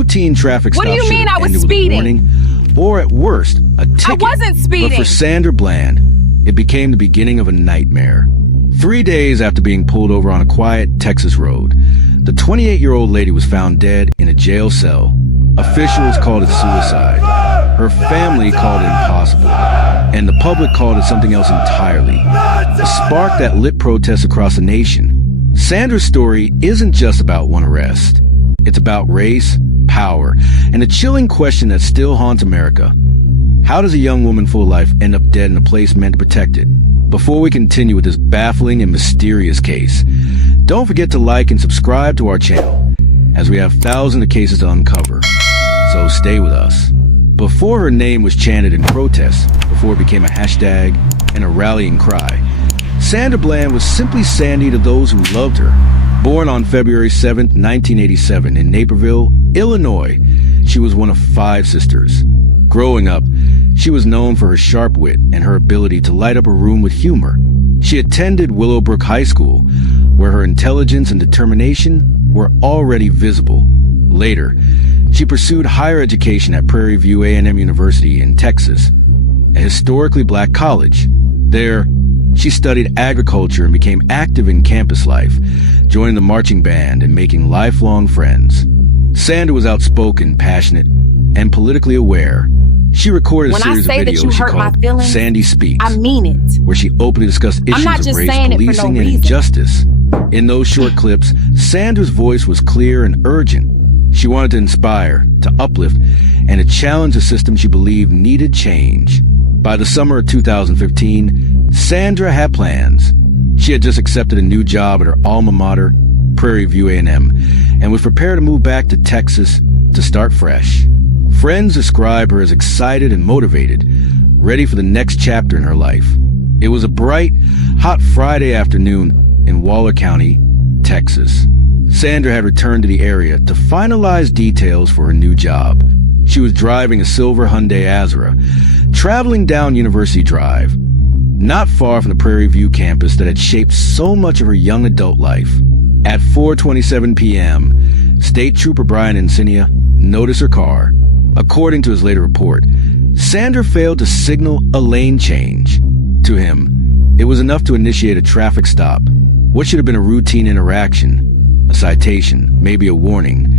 routine traffic stop What do you mean I was speeding? warning, or at worst, a ticket. I wasn't speeding. But for Sandra Bland, it became the beginning of a nightmare. 3 days after being pulled over on a quiet Texas road, the 28-year-old lady was found dead in a jail cell. Officials called it suicide. Her family called it impossible. And the public called it something else entirely. A spark that lit protests across the nation. Sandra's story isn't just about one arrest. It's about race, power, and a chilling question that still haunts America. How does a young woman full of life end up dead in a place meant to protect it? Before we continue with this baffling and mysterious case, don't forget to like and subscribe to our channel, as we have thousands of cases to uncover. So stay with us. Before her name was chanted in protest, before it became a hashtag and a rallying cry, Sandra Bland was simply Sandy to those who loved her. Born on February 7, 1987 in Naperville, Illinois, she was one of 5 sisters. Growing up, she was known for her sharp wit and her ability to light up a room with humor. She attended Willowbrook High School, where her intelligence and determination were already visible. Later, she pursued higher education at Prairie View A&M University in Texas, a historically black college. There, she studied agriculture and became active in campus life, joining the marching band and making lifelong friends. Sandra was outspoken, passionate, and politically aware. She recorded a series of videos she called Sandy Speaks, I mean it. where she openly discussed issues of race, policing, and injustice. In those short clips, Sandra's voice was clear and urgent. She wanted to inspire, to uplift, and to challenge a system she believed needed change. By the summer of 2015, Sandra had plans. She had just accepted a new job at her alma mater, Prairie View A&M, and was prepared to move back to Texas to start fresh. Friends describe her as excited and motivated, ready for the next chapter in her life. It was a bright, hot Friday afternoon in Waller County, Texas. Sandra had returned to the area to finalize details for her new job. She was driving a silver Hyundai Azura, traveling down University Drive, not far from the Prairie View campus that had shaped so much of her young adult life. At 4:27 p.m., State Trooper Brian Encinia noticed her car. According to his later report, Sandra failed to signal a lane change. To him, it was enough to initiate a traffic stop. What should have been a routine interaction, a citation, maybe a warning,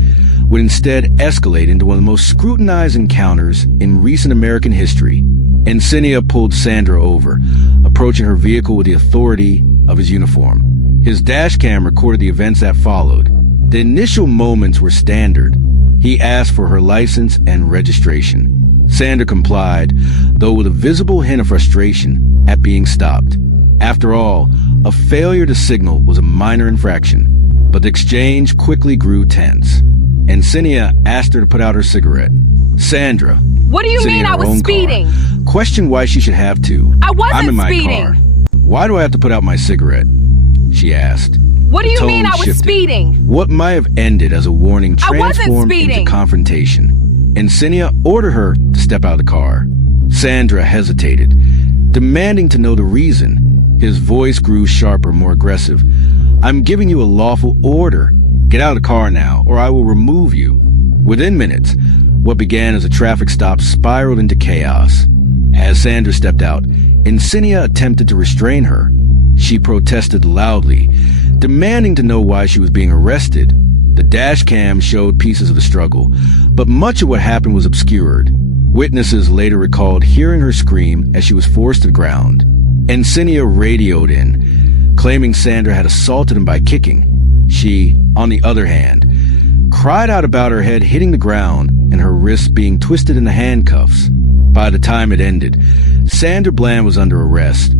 would instead escalate into one of the most scrutinized encounters in recent American history. Encinia pulled Sandra over, approaching her vehicle with the authority of his uniform. His dashcam recorded the events that followed. The initial moments were standard. He asked for her license and registration. Sandra complied, though with a visible hint of frustration at being stopped. After all, a failure to signal was a minor infraction, but the exchange quickly grew tense. Encinia asked her to put out her cigarette. Sandra, what do you mean I was speeding? Questioned why she should have to. I wasn't I'm in my speeding. car. Why do I have to put out my cigarette? She asked. What do you mean I was speeding? What might have ended as a warning transformed into confrontation. Encinia ordered her to step out of the car. Sandra hesitated, demanding to know the reason. His voice grew sharper, more aggressive. I'm giving you a lawful order. Get out of the car now, or I will remove you. Within minutes, what began as a traffic stop spiraled into chaos. As Sandra stepped out, Encinia attempted to restrain her. She protested loudly, demanding to know why she was being arrested. The dash cam showed pieces of the struggle, but much of what happened was obscured. Witnesses later recalled hearing her scream as she was forced to the ground. Encinia radioed in, claiming Sandra had assaulted him by kicking. She, on the other hand, cried out about her head hitting the ground and her wrists being twisted in the handcuffs. By the time it ended, Sandra Bland was under arrest,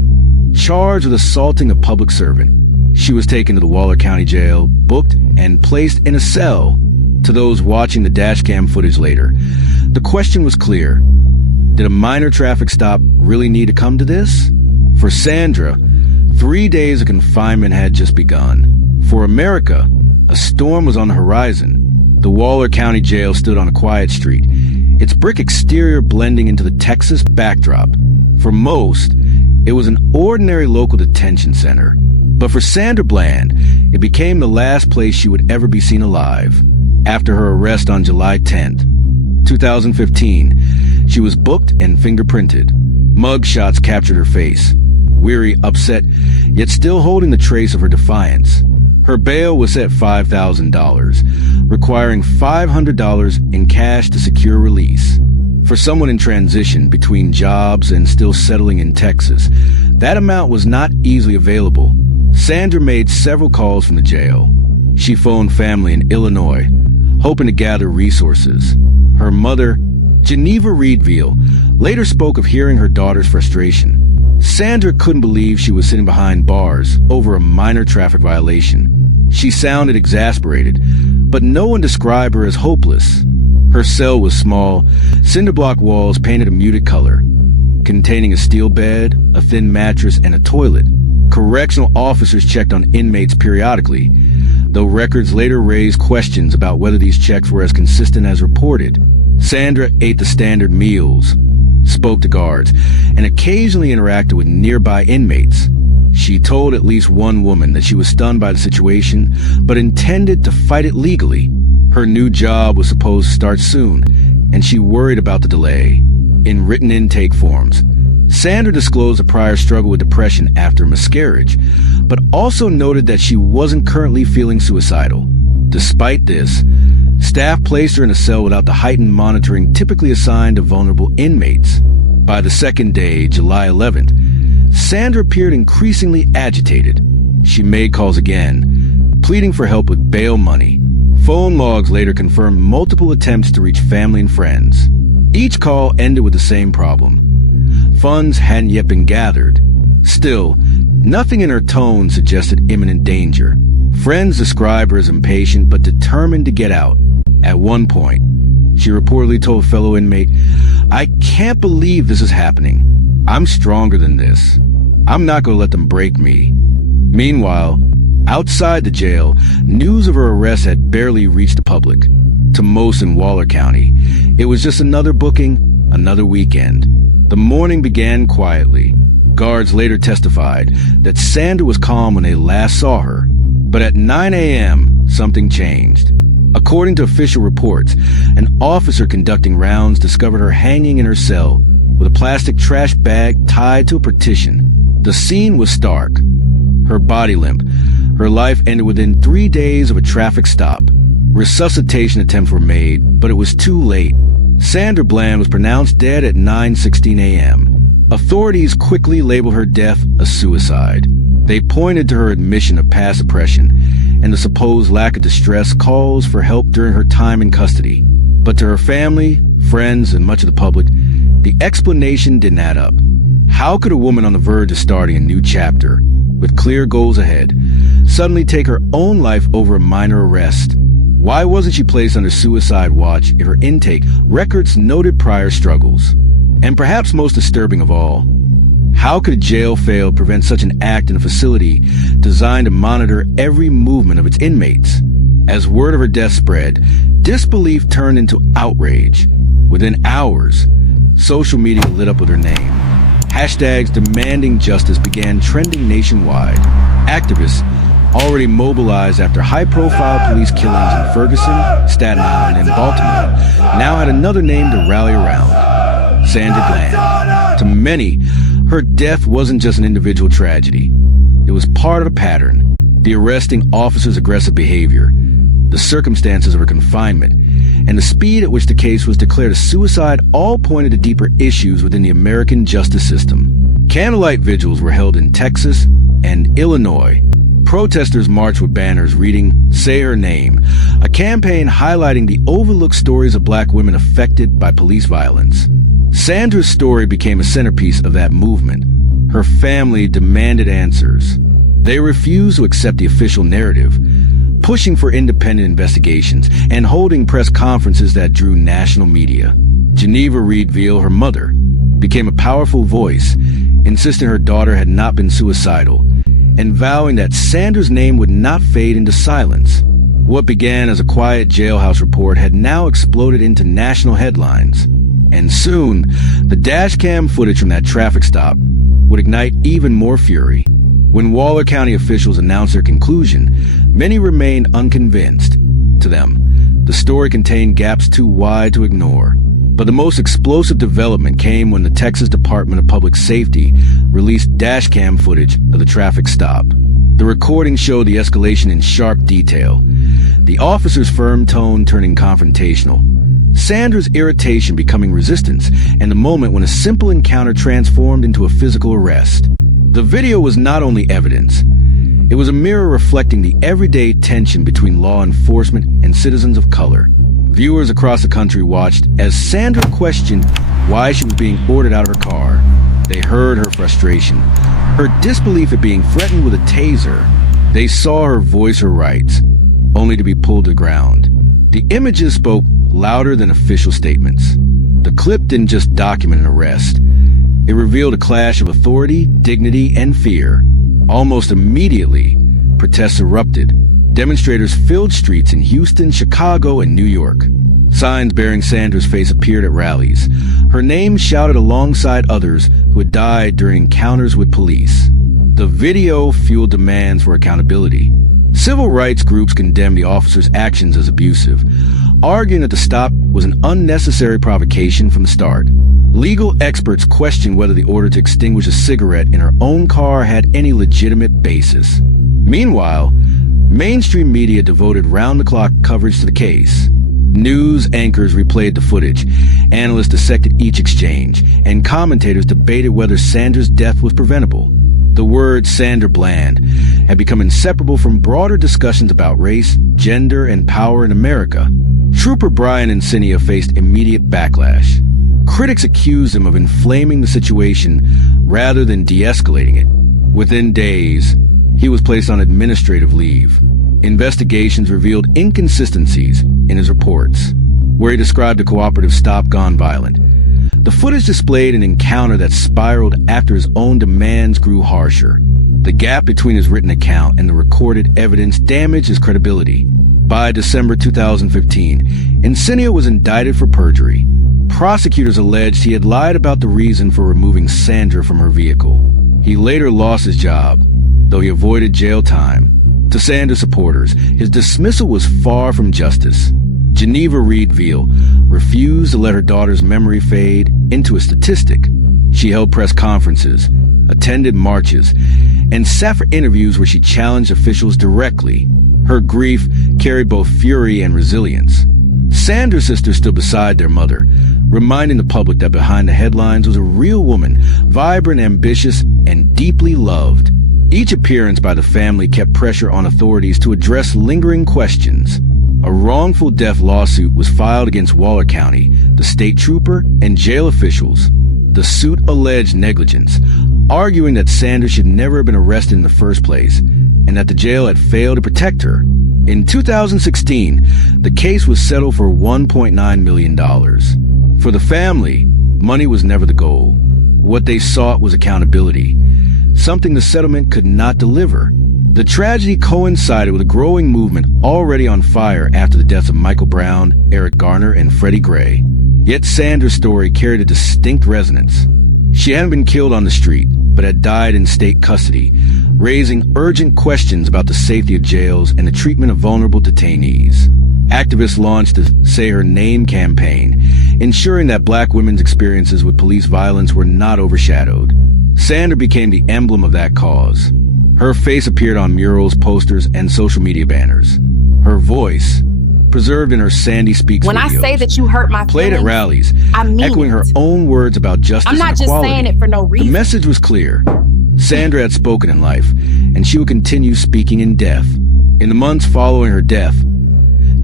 charged with assaulting a public servant. She was taken to the Waller County Jail, booked, and placed in a cell. To those watching the dashcam footage later, the question was clear. Did a minor traffic stop really need to come to this? For Sandra, 3 days of confinement had just begun. For America, a storm was on the horizon. The Waller County Jail stood on a quiet street, its brick exterior blending into the Texas backdrop. For most, it was an ordinary local detention center. But for Sandra Bland, it became the last place she would ever be seen alive. After her arrest on July 10th, 2015, she was booked and fingerprinted. Mug shots captured her face. Weary, upset, yet still holding the trace of her defiance. Her bail was set $5,000, requiring $500 in cash to secure release. For someone in transition between jobs and still settling in Texas, that amount was not easily available. Sandra made several calls from the jail. She phoned family in Illinois, hoping to gather resources. Her mother, Geneva Reedville, later spoke of hearing her daughter's frustration. Sandra couldn't believe she was sitting behind bars over a minor traffic violation. She sounded exasperated, but no one described her as hopeless. Her cell was small, cinder block walls painted a muted color, containing a steel bed, a thin mattress, and a toilet. Correctional officers checked on inmates periodically, though records later raised questions about whether these checks were as consistent as reported. Sandra ate the standard meals, spoke to guards, and occasionally interacted with nearby inmates. She told at least one woman that she was stunned by the situation, but intended to fight it legally. Her new job was supposed to start soon, and she worried about the delay. In written intake forms, Sandra disclosed a prior struggle with depression after miscarriage, but also noted that she wasn't currently feeling suicidal. Despite this, staff placed her in a cell without the heightened monitoring typically assigned to vulnerable inmates. By the second day, July 11th, Sandra appeared increasingly agitated. She made calls again, pleading for help with bail money. Phone logs later confirmed multiple attempts to reach family and friends. Each call ended with the same problem. Funds hadn't yet been gathered. Still, nothing in her tone suggested imminent danger. Friends described her as impatient but determined to get out. At one point, she reportedly told a fellow inmate, "I can't believe this is happening. I'm stronger than this. I'm not going to let them break me." Meanwhile, outside the jail, news of her arrest had barely reached the public. To most in Waller County, it was just another booking, another weekend. The morning began quietly. Guards later testified that Sandra was calm when they last saw her, but at 9 a.m., something changed. According to official reports, an officer conducting rounds discovered her hanging in her cell with a plastic trash bag tied to a partition. The scene was stark. Her body limp. Her life ended within 3 days of a traffic stop. Resuscitation attempts were made, but it was too late. Sandra Bland was pronounced dead at 9:16 a.m. Authorities quickly labeled her death a suicide. They pointed to her admission of past depression and the supposed lack of distress calls for help during her time in custody. But to her family, friends, and much of the public, the explanation didn't add up. How could a woman on the verge of starting a new chapter, with clear goals ahead, suddenly take her own life over a minor arrest? Why wasn't she placed under suicide watch if her intake records noted prior struggles? And perhaps most disturbing of all, how could a jail fail to prevent such an act in a facility designed to monitor every movement of its inmates? As word of her death spread, disbelief turned into outrage. Within hours, social media lit up with her name. Hashtags demanding justice began trending nationwide. Activists, already mobilized after high-profile police killings in Ferguson, Staten Island, and Baltimore, now had another name to rally around: Sandra Bland. To many, her death wasn't just an individual tragedy. It was part of a pattern: the arresting officer's aggressive behavior, the circumstances of her confinement, and the speed at which the case was declared a suicide all pointed to deeper issues within the American justice system. Candlelight vigils were held in Texas and Illinois. Protesters marched with banners reading "Say Her Name," a campaign highlighting the overlooked stories of black women affected by police violence. Sandra's story became a centerpiece of that movement. Her family demanded answers. They refused to accept the official narrative, pushing for independent investigations and holding press conferences that drew national media. Geneva Reedville, her mother, became a powerful voice, insisting her daughter had not been suicidal, and vowing that Sandra's name would not fade into silence. What began as a quiet jailhouse report had now exploded into national headlines. And soon, the dashcam footage from that traffic stop would ignite even more fury. When Waller County officials announced their conclusion, many remained unconvinced. To them, the The story contained gaps too wide to ignore. But the most explosive development came when the Texas Department of Public Safety released dashcam footage of the traffic stop. The recording showed the escalation in sharp detail, the officer's firm tone turning confrontational, Sandra's irritation becoming resistance, and the moment when a simple encounter transformed into a physical arrest. The video was not only evidence, it was a mirror reflecting the everyday tension between law enforcement and citizens of color. Viewers across the country watched as Sandra questioned why she was being ordered out of her car. They heard her frustration, her disbelief at being threatened with a taser. They saw her voice her rights, only to be pulled to the ground. The images spoke louder than official statements. The clip didn't just document an arrest. It revealed a clash of authority, dignity, and fear. Almost immediately, protests erupted. Demonstrators filled streets in Houston, Chicago, and New York. Signs bearing Sandra's face appeared at rallies. Her name shouted alongside others who had died during encounters with police. The video fueled demands for accountability. Civil rights groups condemned the officer's actions as abusive, arguing that the stop was an unnecessary provocation from the start. Legal experts questioned whether the order to extinguish a cigarette in her own car had any legitimate basis. Meanwhile, mainstream media devoted round-the-clock coverage to the case. News anchors replayed the footage, analysts dissected each exchange, and commentators debated whether Sandra's death was preventable. The word Sandra Bland had become inseparable from broader discussions about race, gender, and power in America. Trooper Brian Encinia faced immediate backlash. Critics accused him of inflaming the situation rather than de-escalating it. Within days, he was placed on administrative leave. Investigations revealed inconsistencies in his reports, where he described a cooperative stop gone violent. The footage displayed an encounter that spiraled after his own demands grew harsher. The gap between his written account and the recorded evidence damaged his credibility. By December 2015, Encinia was indicted for perjury. Prosecutors alleged he had lied about the reason for removing Sandra from her vehicle. He later lost his job, though he avoided jail time. To Sandra's supporters, his dismissal was far from justice. Geneva Reed Veal refused to let her daughter's memory fade into a statistic. She held press conferences, attended marches, and sat for interviews where she challenged officials directly. Her grief carried both fury and resilience. Sandra's sister stood beside their mother, reminding the public that behind the headlines was a real woman, vibrant, ambitious, and deeply loved. Each appearance by the family kept pressure on authorities to address lingering questions. A wrongful death lawsuit was filed against Waller County, the state trooper, and jail officials. The suit alleged negligence, arguing that Sandra should never have been arrested in the first place, and that the jail had failed to protect her. In 2016, the case was settled for $1.9 million. For the family, money was never the goal. What they sought was accountability, something the settlement could not deliver. The tragedy coincided with a growing movement already on fire after the deaths of Michael Brown, Eric Garner, and Freddie Gray. Yet Sandra's story carried a distinct resonance. She hadn't been killed on the street, but had died in state custody, raising urgent questions about the safety of jails and the treatment of vulnerable detainees. Activists launched the Say Her Name campaign, ensuring that black women's experiences with police violence were not overshadowed. Sandra became the emblem of that cause. Her face appeared on murals, posters, and social media banners. Her voice, preserved in her Sandy Speaks when videos, I say that you hurt my feelings, played at rallies, I mean echoing her it. own words about justice and I'm not equality. just saying it for no reason. The message was clear. Sandra had spoken in life, and she would continue speaking in death. In the months following her death,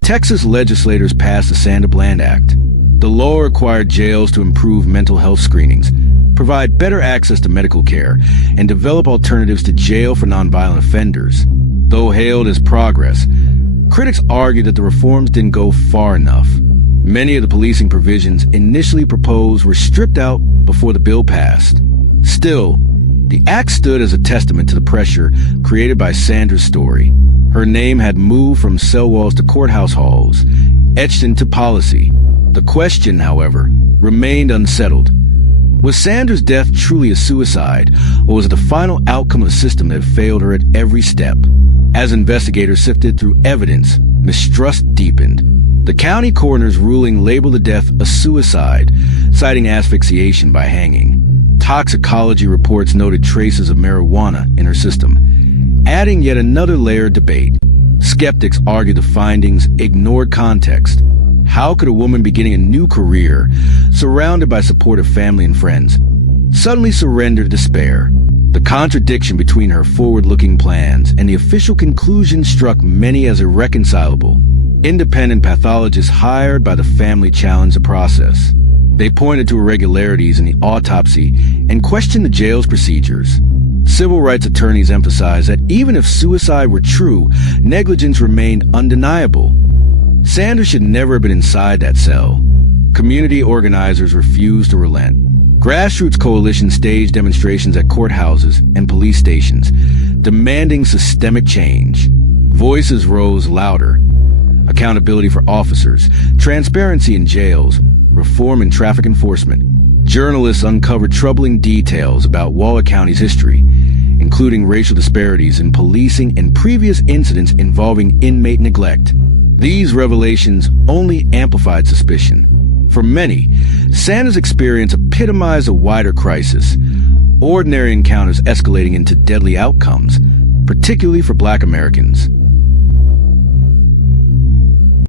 Texas legislators passed the Sandra Bland Act. The law required jails to improve mental health screenings, provide better access to medical care, and develop alternatives to jail for nonviolent offenders. Though hailed as progress, critics argued that the reforms didn't go far enough. Many of the policing provisions initially proposed were stripped out before the bill passed. Still, the act stood as a testament to the pressure created by Sandra's story. Her name had moved from cell walls to courthouse halls, etched into policy. The question, however, remained unsettled. Was Sandra's death truly a suicide, or was it the final outcome of a system that failed her at every step? As investigators sifted through evidence, mistrust deepened. The county coroner's ruling labeled the death a suicide, citing asphyxiation by hanging. Toxicology reports noted traces of marijuana in her system, adding yet another layer of debate. Skeptics argue the findings ignored context. How could a woman beginning a new career, surrounded by supportive family and friends, suddenly surrender to despair? The contradiction between her forward-looking plans and the official conclusion struck many as irreconcilable. Independent pathologists hired by the family challenged the process. They pointed to irregularities in the autopsy and questioned the jail's procedures. Civil rights attorneys emphasized that even if suicide were true, negligence remained undeniable. Sandra should never have been inside that cell. Community organizers refused to relent. Grassroots coalitions staged demonstrations at courthouses and police stations, demanding systemic change. Voices rose louder. Accountability for officers, transparency in jails, reform in traffic enforcement. Journalists uncovered troubling details about Waller County's history, including racial disparities in policing and previous incidents involving inmate neglect. These revelations only amplified suspicion. For many, Sandra's experience epitomized a wider crisis, ordinary encounters escalating into deadly outcomes, particularly for Black Americans.